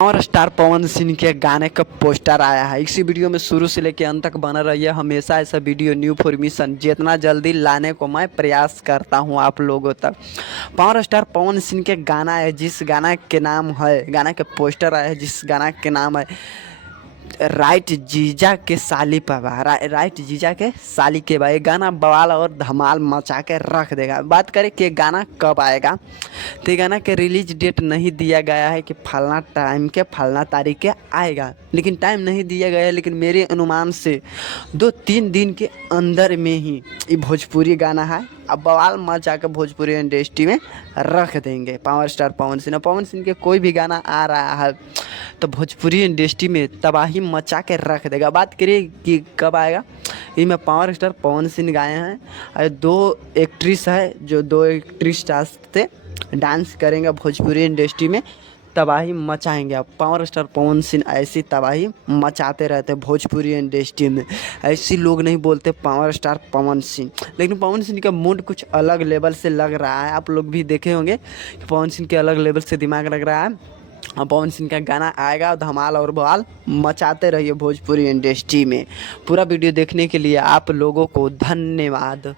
और स्टार पवन सिंह के गाने का पोस्टर आया है। इसी वीडियो में शुरू से लेकर अंत तक बना रहिए। हमेशा ऐसा वीडियो न्यू फॉर्मेशन जितना जल्दी लाने को मैं प्रयास करता हूं आप लोगों तक। पावर स्टार पवन सिंह के गाना है, जिस गाना के नाम है, गाना के पोस्टर आया है जिस गाना के नाम है राइट जीजा के साली पर बा। राइट जीजा के साली के बा। ये गाना बवाल और धमाल मचा के रख देगा। बात करें कि गाना कब आएगा, तो ये गाना के रिलीज डेट नहीं दिया गया है कि फलना टाइम के फलना तारीख के आएगा, लेकिन टाइम नहीं दिया गया है। लेकिन मेरे अनुमान से 2-3 दिन के अंदर में ही ये भोजपुरी गाना है, अब बवाल मचा के भोजपुरी इंडस्ट्री में रख देंगे। पावर स्टार पवन सिंह के कोई भी गाना आ रहा है तो भोजपुरी इंडस्ट्री में तबाही मचा के रख देगा। बात करिए कि कब आएगा, इसमें पावर स्टार पवन सिंह गाए हैं और 2 एक्ट्रेस है, जो 2 एक्ट्रेस से डांस करेंगे भोजपुरी इंडस्ट्री में, तबाही मचाएंगे। अब पावर स्टार पवन सिंह ऐसी तबाही मचाते रहते भोजपुरी इंडस्ट्री में। ऐसी लोग नहीं बोलते पावर स्टार पवन सिंह, लेकिन पवन सिंह का मूड कुछ अलग लेवल से लग रहा है। आप लोग भी देखे होंगे कि पवन सिंह के अलग लेवल से दिमाग लग रहा है। पवन सिंह का गाना आएगा, धमाल और बवाल मचाते रहिए भोजपुरी इंडस्ट्री में। पूरा वीडियो देखने के लिए आप लोगों को धन्यवाद।